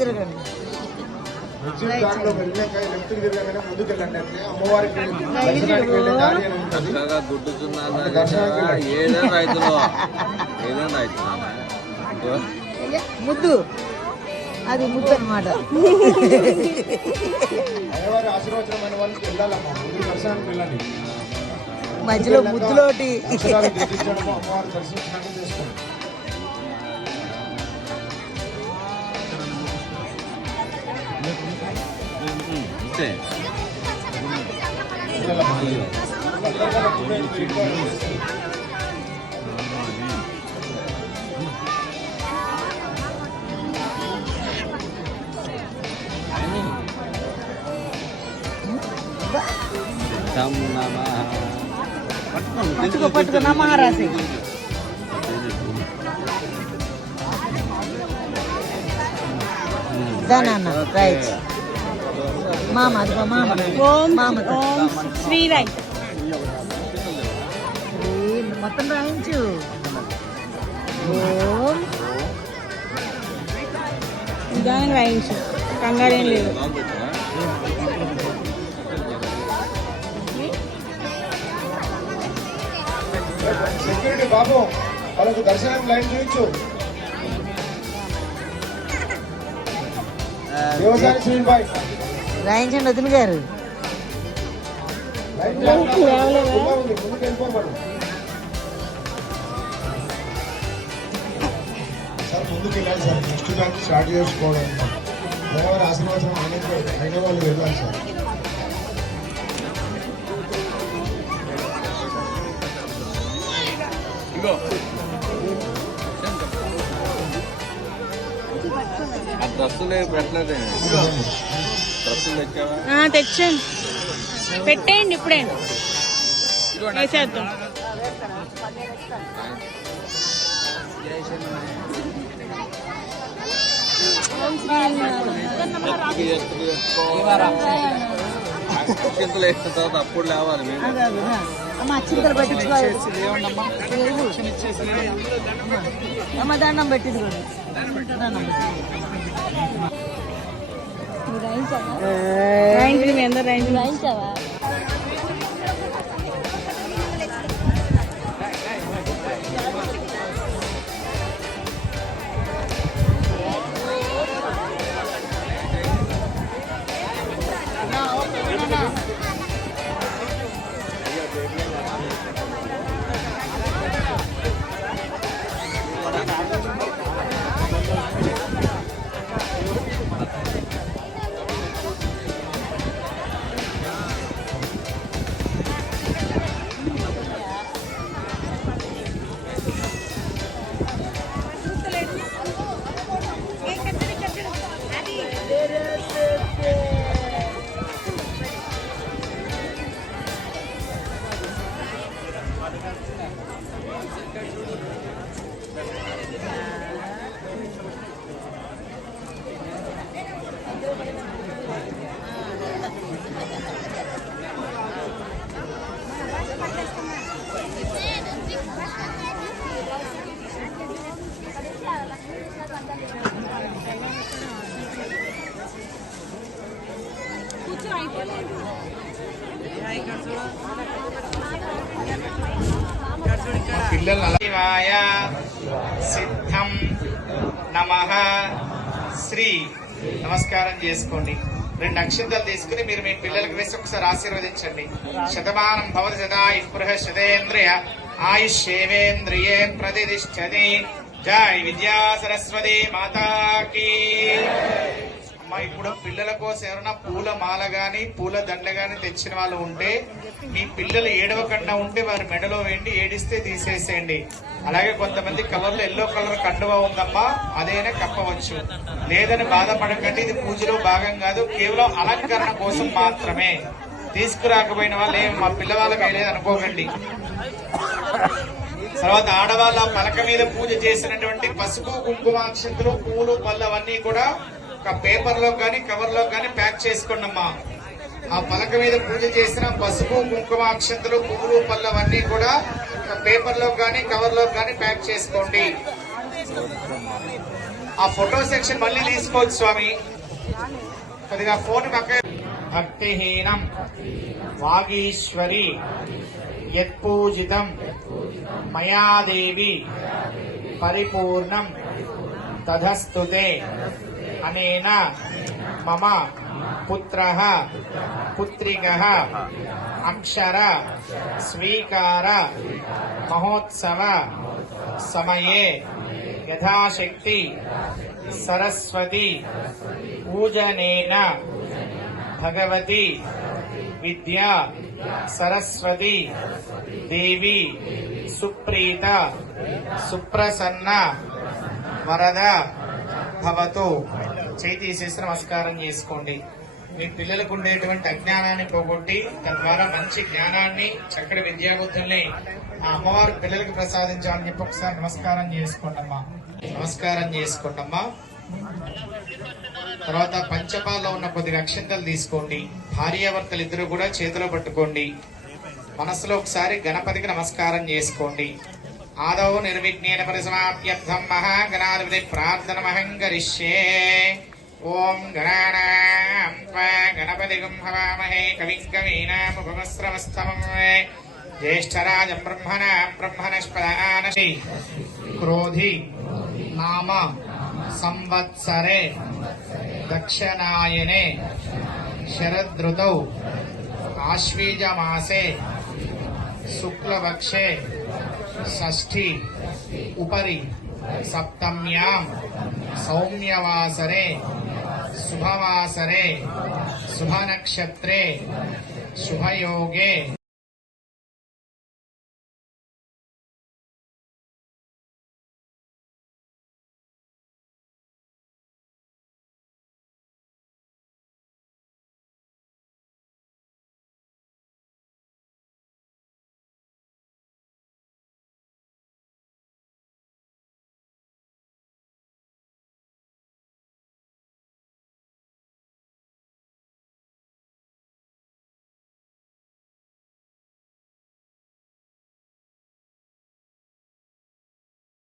తిరగండి. ముద్దు అది ముద్దు అన్నమాట. మధ్యలో ముద్దులోటి పట్టుకో నమహారాసి. దానా రైట్ మామ అదిగో మామ మామ శ్రీరాయ్ మొత్తం రాయించు. ఓం నిదానంగా రాయించు, కంగారేం లేదు. సెక్యూరిటీ బాబు వాళ్ళకు దర్శనం లైన్ చూపించు. దేవసాని శ్రీన్ బాయ్ రాయించండి వదిన గారు. ముందుకు వెళ్ళిపోమను సార్. ముందుకు వెళ్ళాలి సార్. నెక్స్ట్ బ్యాంక్ స్టార్ట్ చేసుకోవడం ఎవరి ఆశీర్వాదం అయిన వాళ్ళు వెళ్ళాలి సార్. తెచ్చండి, పెట్టేయండి ఇప్పుడే వేసేద్దాం. అప్పుడు లేవాలి అమ్మ చింతలు పెట్టించుకోవాలి. అమ్మ దండం పెట్టింది కూడా. రాయించావా? శివాయ సిద్ధం నమః శ్రీ. నమస్కారం చేసుకోండి. 2 అక్షంతలు తీసుకుని మీరు మీ పిల్లలకు వేసి ఒకసారి ఆశీర్వదించండి. శతమానం భవతి శతాయుః పురుష శతేంద్రియ ఆయుష్యేవేంద్రియే ప్రతిష్టతి. జై విద్యా సరస్వతి మాతాకి. అమ్మా, ఇప్పుడు పిల్లల కోసం ఎవరైనా పూల మాల గాని పూల దండ గాని తెచ్చిన వాళ్ళు ఉంటే మీ పిల్లలు ఏడవకుండా ఉంటే వారి మెడలో వేయండి, ఏడిస్తే తీసేసేయండి. అలాగే కొంతమంది కవర్లో ఎల్లో కలర్ కండువా ఉందమ్మా, అదైనా కప్పవచ్చు. లేదని బాధపడకండి, ఇది పూజలో భాగం కాదు, కేవలం అలంకరణ కోసం మాత్రమే. తీసుకురాకపోయిన వాళ్ళు మా పిల్లవాళ్ళ వేయలేదు అనుకోకండి. తర్వాత ఆడవాళ్ళ పలక మీద పూజ చేసినటువంటి పసుపు కుంకుమాక్షంతులు పూలు పళ్ళు అవన్నీ కూడా ఒక పేపర్ లో కానీ కవర్ లో కానీ ప్యాక్ చేసుకోండి అమ్మా. ఆ పలక మీద పూజ చేసిన పసుపు కుంకుమాక్షంతులు పువ్వులు పళ్ళు అవన్నీ కూడా ఒక పేపర్ లో కానీ కవర్ లో కానీ ప్యాక్ చేసుకోండి. ఆ ఫోటో సెక్షన్ మళ్ళీ తీసుకోవచ్చు స్వామి. కొద్దిగా ఫోన్ పక్క. భక్తిహీనం వాగీశ్వరి యత్పూజితం మయాదేవి పరిపూర్ణం తదస్తుతే అనేన మమ పుత్రః పుత్రికః అక్షర స్వీకార మహోత్సవ సమయే యథాశక్తి సరస్వతి పూజనేన భగవతి విద్యా సరస్వతి దేవి సుప్రీత సుప్రసన్న వరద భవతు. చేయి తీసేసి నమస్కారం చేసుకోండి. మీ పిల్లలకు ఉండేటువంటి అజ్ఞానాన్ని పోగొట్టి తద్వారా మంచి జ్ఞానాన్ని చక్కటి విద్యాబుద్ధుల్ని ఆ అమ్మవారు పిల్లలకు ప్రసాదించాలని చెప్పి ఒకసారి నమస్కారం చేసుకోండమ్మా. నమస్కారం చేసుకోండమ్మా. తర్వాత పంచపాల్లో ఉన్న కొద్దిగా అక్షంతలు తీసుకోండి. భార్యాభర్తలు ఇద్దరు కూడా చేతిలో పట్టుకోండి. మనసులో ఒకసారి గణపతికి నమస్కారం చేసుకోండి. ఆదౌ నిర్విఘ్నేన పరిసమాప్యర్థం మహాగణాధిపతి ప్రార్థనమహం కరిష్యే. ఓం గణానాం త్వా గణపతిగం హవామహే కవిం కవీనాముపమస్రవస్తమం జ్యేష్ఠరాజం బ్రహ్మణస్పదానశి క్రోధి నామ సంవత్సరే దక్షిణాయనే శరదృతౌ ఆశ్వీజమాసే శుక్లపక్షే షష్ఠి ఉపరి సప్తమ్యాం సౌమ్యవాసరే శుభవాసరే శుభనక్షత్రే శుభయోగే